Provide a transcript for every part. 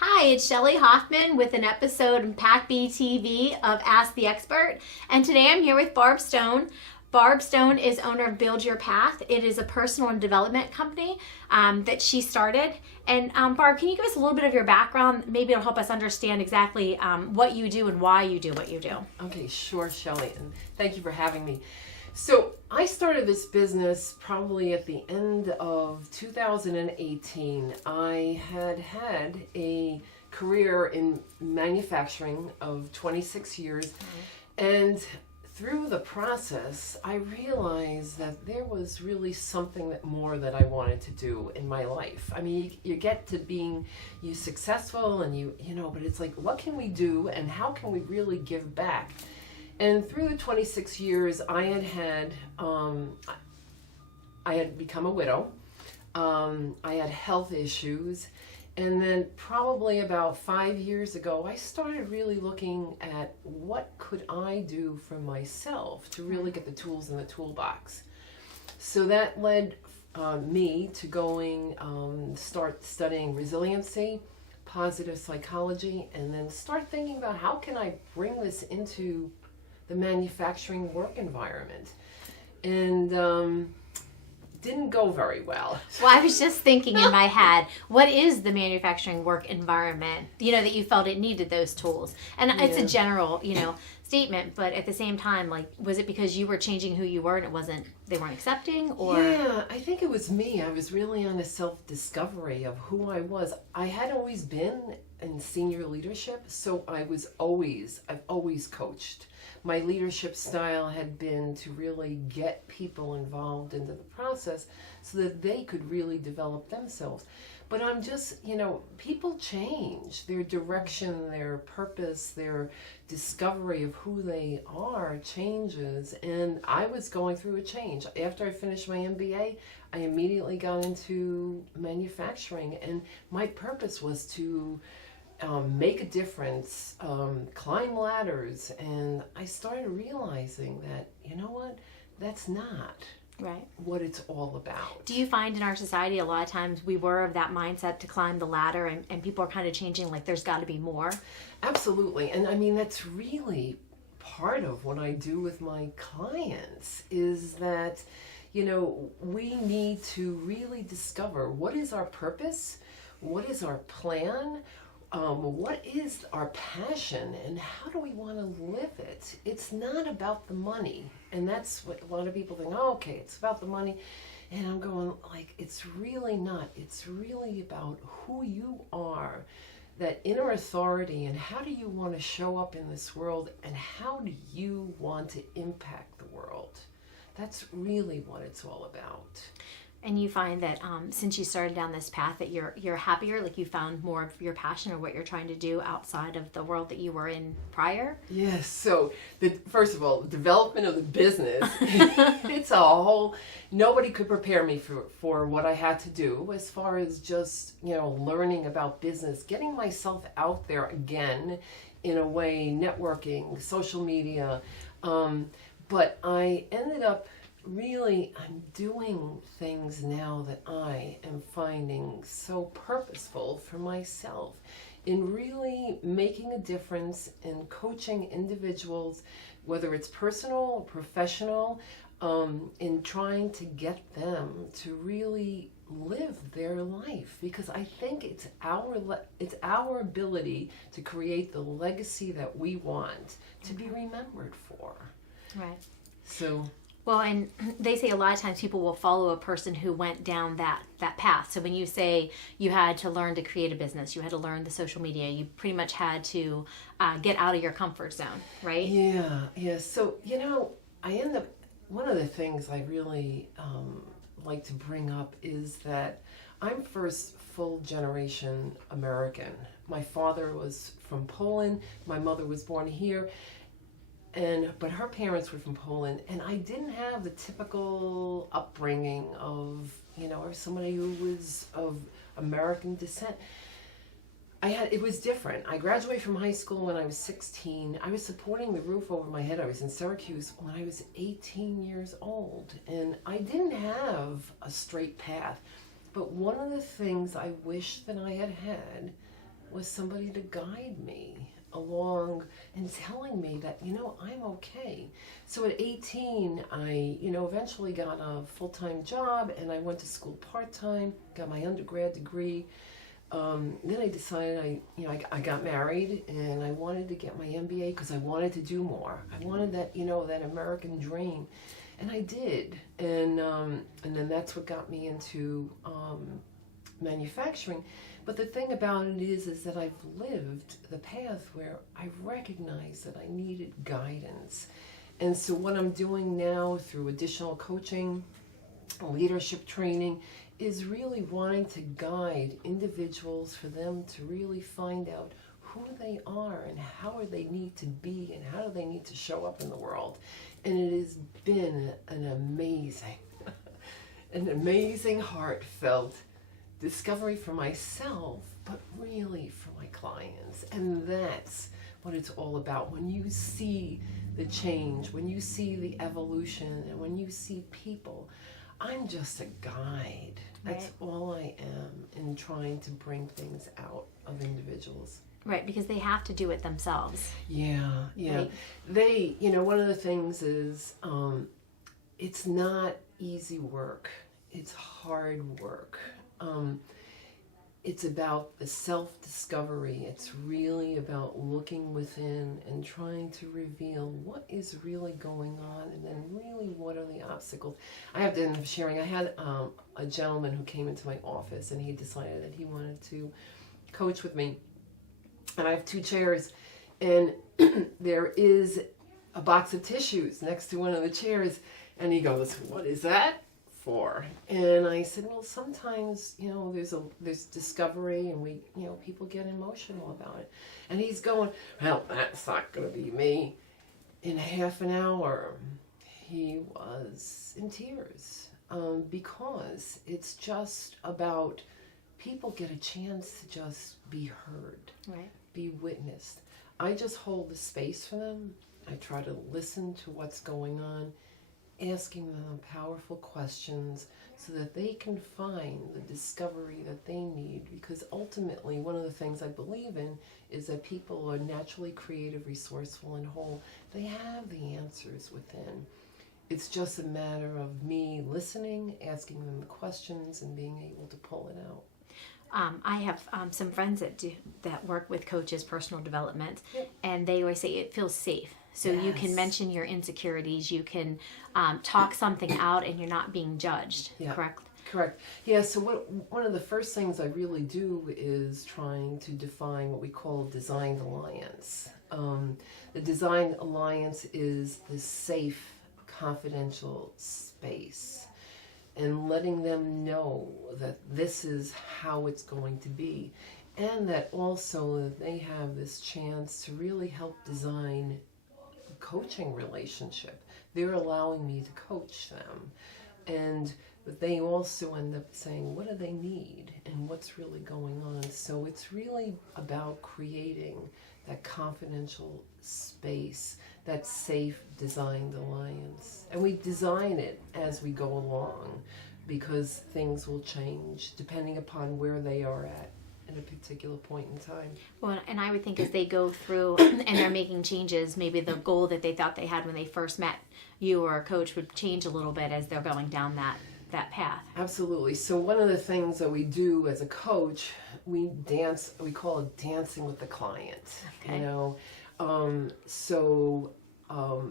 Hi, it's Shelley Hoffman with an episode in PAC-B TV of Ask the Expert. And today I'm here with Barb Stone. Barb Stone is owner of Build Your Path. It is a personal and development company that she started. And Barb, can you give us a little bit of your background? Maybe it'll help us understand exactly what you do and why you do what you do. Okay, sure, Shelley, and thank you for having me. So I started this business probably at the end of 2018. I had a career in manufacturing of 26 years, and through the process, I realized that there was really something more that I wanted to do in my life. I mean, you get to being successful, and you know, but it's like, what can we do, and how can we really give back? And through the 26 years, I had become a widow. I had health issues. And then probably about 5 years ago, I started really looking at what could I do for myself to really get the tools in the toolbox. So that led me to start studying resiliency, positive psychology, and then start thinking about how can I bring this into the manufacturing work environment. And didn't go very well. Well, I was just thinking in my head, what is the manufacturing work environment, that you felt it needed those tools? And it's a general, statement, but at the same time, like, was it because you were changing who you were and they weren't accepting, or? Yeah, I think it was me. I was really on a self-discovery of who I was. I had always been in senior leadership, so I've always coached. My leadership style had been to really get people involved into the process so that they could really develop themselves. But I'm just, people change. Their direction, their purpose, their discovery of who they are changes. And I was going through a change. After I finished my MBA, I immediately got into manufacturing. And my purpose was to make a difference, climb ladders, and I started realizing that, that's not what it's all about. Do you find in our society a lot of times we were of that mindset to climb the ladder, and people are kind of changing, like there's got to be more? Absolutely. And I mean, that's really part of what I do with my clients is that, we need to really discover what is our purpose, what is our plan, what is our passion, and how do we want to live it? It's not about the money, and that's what a lot of people think. Oh, okay, it's about the money, and I'm going like, it's really not. It's really about who you are, that inner authority, and how do you want to show up in this world, and how do you want to impact the world? That's really what it's all about. And you find that since you started down this path that you're happier, like you found more of your passion or what you're trying to do outside of the world that you were in prior? Yes. So first of all, the development of the business, it's a whole, nobody could prepare me for what I had to do as far as just, learning about business, getting myself out there again in a way, networking, social media. But I ended up I'm doing things now that I am finding so purposeful for myself in really making a difference in coaching individuals, whether it's personal or professional, in trying to get them to really live their life, because I think it's our ability to create the legacy that we want to be remembered for. Right. So. Well, and they say a lot of times people will follow a person who went down that path. So when you say you had to learn to create a business, you had to learn the social media, you pretty much had to get out of your comfort zone, right? Yeah. So, I end up, one of the things I really like to bring up is that I'm first full generation American. My father was from Poland, my mother was born here. But her parents were from Poland, and I didn't have the typical upbringing of, somebody who was of American descent. It was different. I graduated from high school when I was 16. I was supporting the roof over my head. I was in Syracuse when I was 18 years old, and I didn't have a straight path. But one of the things I wish that I had was somebody to guide me along and telling me that, I'm okay. So at 18, I, eventually got a full-time job, and I went to school part-time, got my undergrad degree. Then I decided I got married, and I wanted to get my MBA because I wanted to do more. I wanted that, that American dream. And I did. And then that's what got me into manufacturing. But the thing about it is that I've lived the path where I recognized that I needed guidance. And so what I'm doing now through additional coaching, leadership training, is really wanting to guide individuals for them to really find out who they are and how they need to be and how do they need to show up in the world. And it has been an amazing heartfelt discovery for myself, but really for my clients. And that's what it's all about. When you see the change, when you see the evolution, and when you see people, I'm just a guide. That's Right. all I am in trying to bring things out of individuals. Right, because they have to do it themselves. Yeah. Right. They, one of the things is it's not easy work. It's hard work. It's about the self-discovery. It's really about looking within and trying to reveal what is really going on, and then really what are the obstacles. I have to end up sharing. I had a gentleman who came into my office, and he decided that he wanted to coach with me. And I have 2 chairs, and there is a box of tissues next to one of the chairs, and he goes, "What is that for?" And I said, "Well, sometimes, there's discovery, and we, people get emotional about it." And he's going, "Well, that's not going to be me." In half an hour, he was in tears, because it's just about people get a chance to just be heard. Right. Be witnessed. I just hold the space for them. I try to listen to what's going on, asking them powerful questions so that they can find the discovery that they need. Because ultimately, one of the things I believe in is that people are naturally creative, resourceful, and whole. They have the answers within. It's just a matter of me listening, asking them the questions, and being able to pull it out. I have some friends that work with coaches, personal development, Yep. and they always say it feels safe. So you can Yes. mention your insecurities, you can talk something out, and you're not being judged. Yeah. Correct? Correct. Yeah, so one of the first things I really do is trying to define what we call designed alliance. The designed alliance is the safe, confidential space, and letting them know that this is how it's going to be, and that also that they have this chance to really help design a coaching relationship. They're allowing me to coach them, but they also end up saying, what do they need and what's really going on? So it's really about creating that confidential space, that safe designed alliance. And we design it as we go along, because things will change depending upon where they are at a particular point in time. Well, and I would think as they go through and they're making changes, maybe the goal that they thought they had when they first met you or a coach would change a little bit as they're going down that path. Absolutely. So one of the things that we do as a coach, we call it dancing with the client. Okay.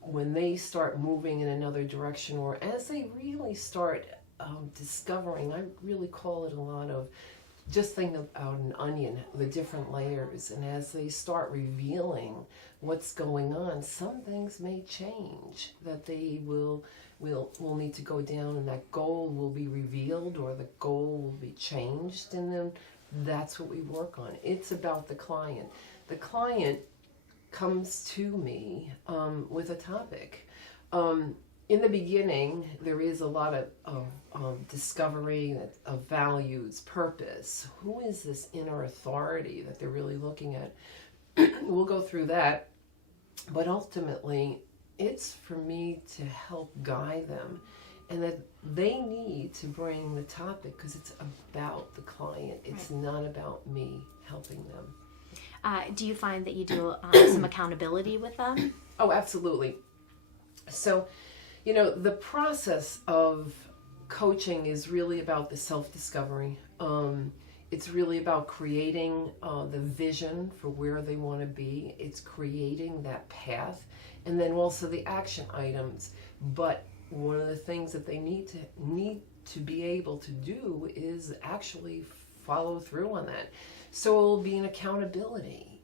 When they start moving in another direction, or as they really start discovering, I really call it a lot of just think about an onion, the different layers, and as they start revealing what's going on, some things may change, that they will need to go down, and that goal will be revealed, or the goal will be changed, and then that's what we work on. It's about the client. The client comes to me with a topic. In the beginning, there is a lot of discovery of values, purpose. Who is this inner authority that they're really looking at? We'll go through that. But ultimately, it's for me to help guide them and that they need to bring the topic because it's about the client. It's not about me helping them. Do you find that you do some accountability with them? Oh, absolutely. So, the process of coaching is really about the self-discovery. It's really about creating the vision for where they want to be. It's creating that path, and then also the action items. But one of the things that they need to be able to do is actually follow through on that. So it will be an accountability.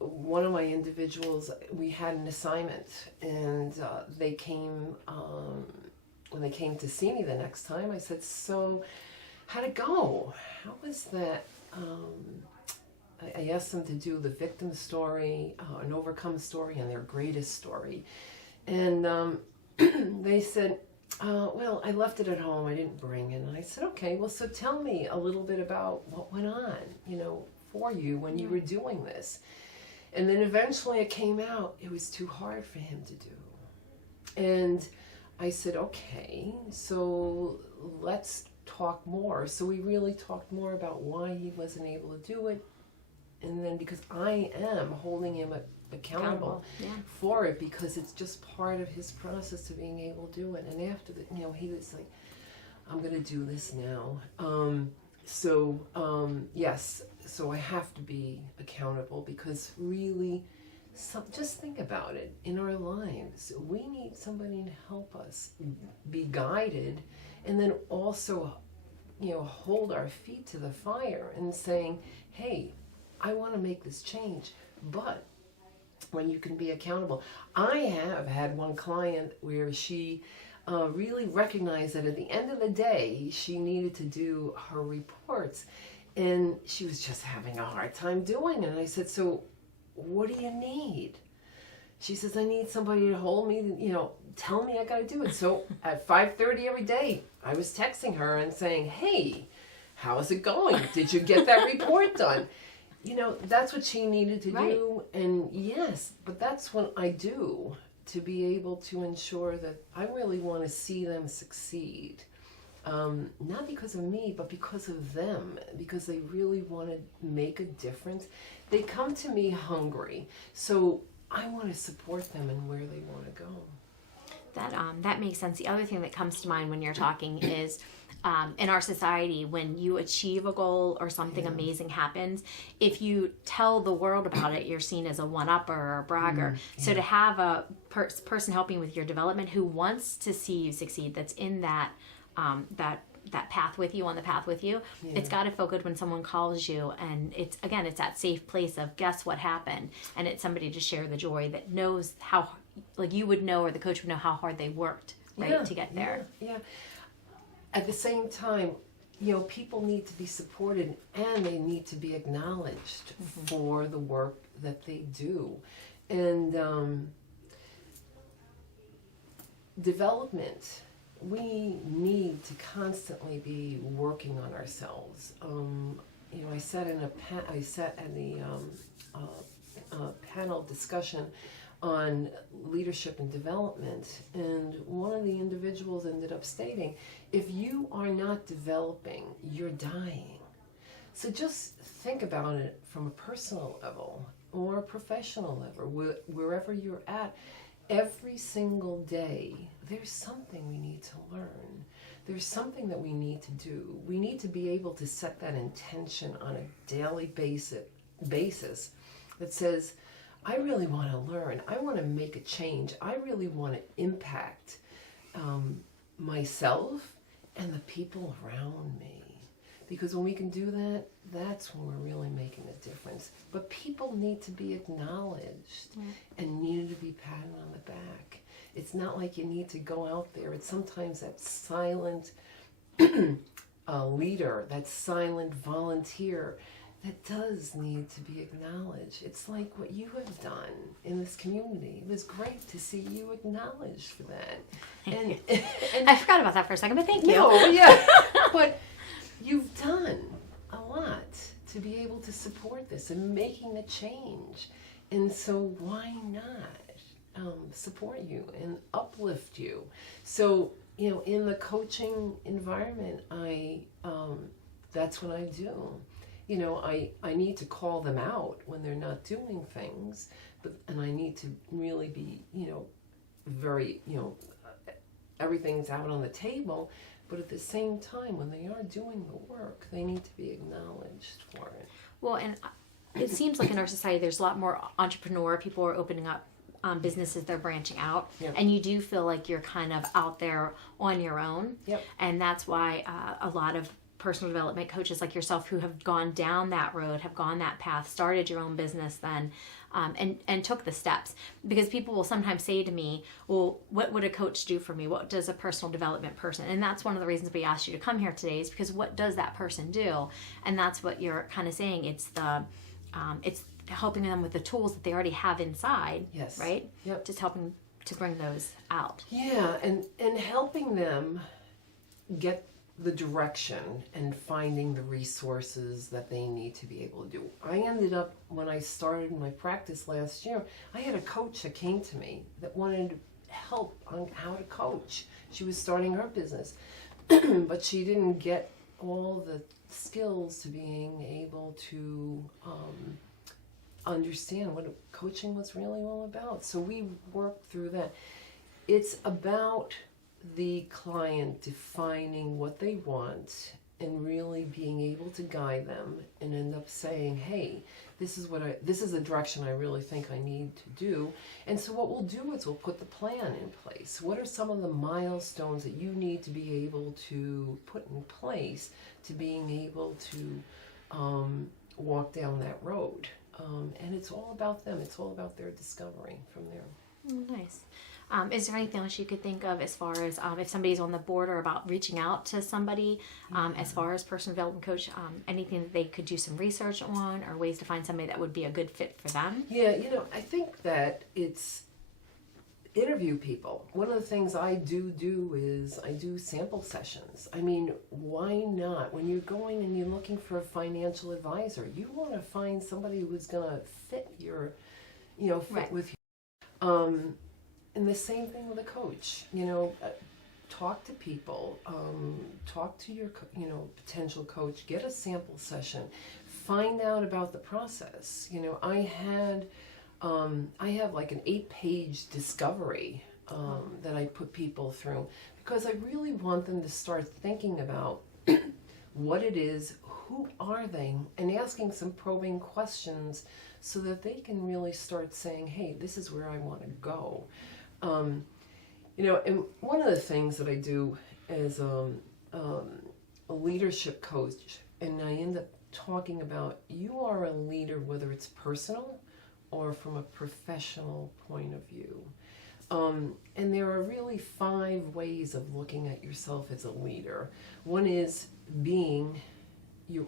One of my individuals, we had an assignment, and they came when they came to see me the next time. I said, "So, how'd it go? How was that?" I asked them to do the victim story, an overcome story, and their greatest story. And they said, well, I left it at home. I didn't bring it. And I said, okay, well, so tell me a little bit about what went on, for you when you were doing this. And then eventually it came out, it was too hard for him to do. And I said, okay, so let's talk more. So we really talked more about why he wasn't able to do it. And then because I am holding him accountable for it, because it's just part of his process of being able to do it. And after that, he was like, I'm going to do this now. Yes, so I have to be accountable, because really, just think about it. In our lives, we need somebody to help us be guided, and then also, hold our feet to the fire and saying, hey, I want to make this change. But when you can be accountable, I have had one client where she really recognized that at the end of the day, she needed to do her reports, and she was just having a hard time doing it. And I said, so what do you need? She says, I need somebody to hold me, tell me I got to do it. So at 5:30 every day, I was texting her and saying, hey, how's it going? Did you get that report done? That's what she needed to do. And yes, but that's what I do to be able to ensure that I really want to see them succeed. Not because of me, but because of them, because they really want to make a difference. They come to me hungry, so I want to support them in where they want to go. That makes sense. The other thing that comes to mind when you're talking is in our society, when you achieve a goal or something amazing happens, if you tell the world about it, you're seen as a one-upper or a bragger. So to have a person helping with your development who wants to see you succeed, that's in that path with you, on the path with you, it's got to feel good when someone calls you, and it's that safe place of guess what happened, and it's somebody to share the joy that knows how, like you would know, or the coach would know how hard they worked to get there. Yeah. At the same time, people need to be supported, and they need to be acknowledged for the work that they do. And development, we need to constantly be working on ourselves. I sat at the panel discussion on leadership and development, and one of the individuals ended up stating, if you are not developing, you're dying. So just think about it from a personal level or a professional level, wherever you're at. Every single day, there's something we need to learn. There's something that we need to do. We need to be able to set that intention on a daily basis that says, I really want to learn. I want to make a change. I really want to impact myself and the people around me. Because when we can do that, that's when we're really making a difference. But people need to be acknowledged and need to be patted on the back. It's not like you need to go out there. It's sometimes that silent leader, that silent volunteer that does need to be acknowledged. It's like what you have done in this community. It was great to see you acknowledged for that. And I forgot about that for a second, but thank you. No, yeah. But you've done a lot to be able to support this and making a change. And so why not? support you and uplift you. So, in the coaching environment, that's what I do. I need to call them out when they're not doing things, and I need to really be, very, everything's out on the table. But at the same time, when they are doing the work, they need to be acknowledged for it. Well, and it seems like in our society, there's a lot more entrepreneur. People are opening up businesses, they're branching out. Yep. And you do feel like you're kind of out there on your own. Yep. And that's why a lot of personal development coaches like yourself who have gone down that road, have gone that path, started your own business then, and took the steps. Because people will sometimes say to me, well, what would a coach do for me? What does a personal development person? And that's one of the reasons we asked you to come here today, is because what does that person do? And that's what you're kind of saying. It's it's helping them with the tools that they already have inside. Yes. Right? Yep. Just helping to bring those out. Yeah, and helping them get the direction and finding the resources that they need to be able to do. I ended up, when I started my practice last year, I had a coach that came to me that wanted help on how to coach. She was starting her business, but she didn't get all the skills to being able to understand what coaching was really all about. So we worked through that. It's about the client defining what they want and really being able to guide them and end up saying, hey, this is the direction I really think I need to do. And so what we'll do is we'll put the plan in place. What are some of the milestones that you need to be able to put in place to being able to walk down that road? And it's all about them. It's all about their discovery from there. Oh, nice. Is there anything else you could think of as far as if somebody's on the border about reaching out to somebody, as far as personal development coach, anything that they could do some research on, or ways to find somebody that would be a good fit for them? Yeah, I think that it's interview people. One of the things I do is I do sample sessions. I mean, why not? When you're going and you're looking for a financial advisor, you want to find somebody who's going to fit your, fit Right. with you. And the same thing with a coach, talk to people, talk to your, potential coach, get a sample session, find out about the process. I have like an 8-page discovery that I put people through, because I really want them to start thinking about what it is, who are they, and asking some probing questions so that they can really start saying, hey, this is where I want to go. And one of the things that I do as a leadership coach, and I end up talking about, you are a leader whether it's personal or from a professional point of view. And there are really 5 ways of looking at yourself as a leader. One is being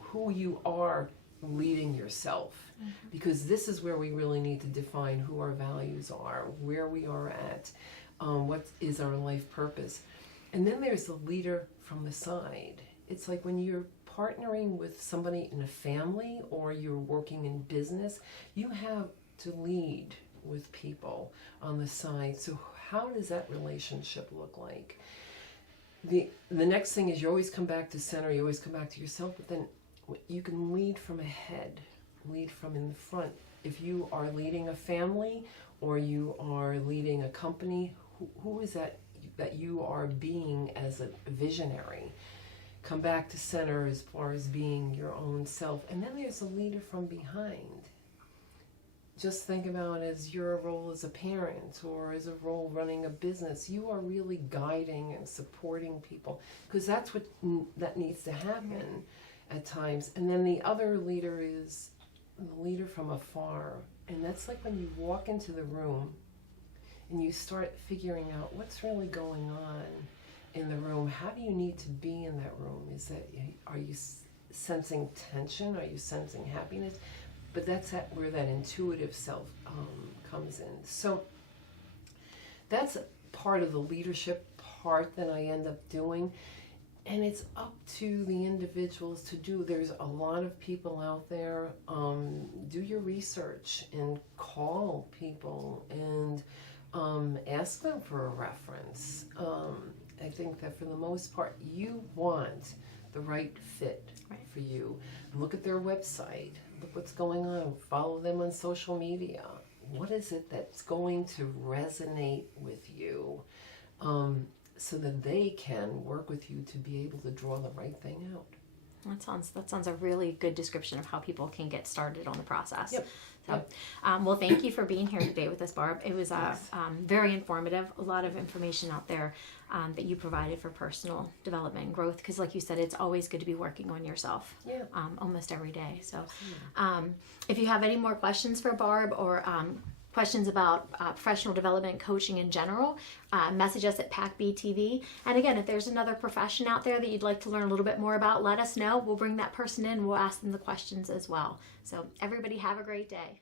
who you are leading yourself. Mm-hmm. Because this is where we really need to define who our values are, where we are at, what is our life purpose. And then there's the leader from the side. It's like when you're partnering with somebody in a family or you're working in business, you have to lead with people on the side. So how does that relationship look like? The next thing is you always come back to center, you always come back to yourself, but then you can lead from ahead, lead from in the front. If you are leading a family or you are leading a company, who is that you are being as a visionary? Come back to center as far as being your own self. And then there's a leader from behind. Just think about as your role as a parent or as a role running a business. You are really guiding and supporting people, because that's what that needs to happen at times. And then the other leader is the leader from afar. And that's like when you walk into the room and you start figuring out what's really going on in the room. How do you need to be in that room? Are you sensing tension? Are you sensing happiness? But that's where that intuitive self comes in. So that's part of the leadership part that I end up doing. And it's up to the individuals to do. There's a lot of people out there. Do your research and call people and ask them for a reference. I think that for the most part, you want the right fit for you. Look at their website. Look what's going on. Follow them on social media. What is it that's going to resonate with you, so that they can work with you to be able to draw the right thing out? That sounds a really good description of how people can get started on the process. Yep. So, well, thank you for being here today with us, Barb. It was very informative. A lot of information out there that you provided for personal development and growth. Because, like you said, it's always good to be working on yourself. Yeah. Almost every day. So, if you have any more questions for Barb or questions about professional development coaching in general, message us at PAC-B TV. And again, if there's another profession out there that you'd like to learn a little bit more about, let us know. We'll bring that person in. We'll ask them the questions as well. So everybody have a great day.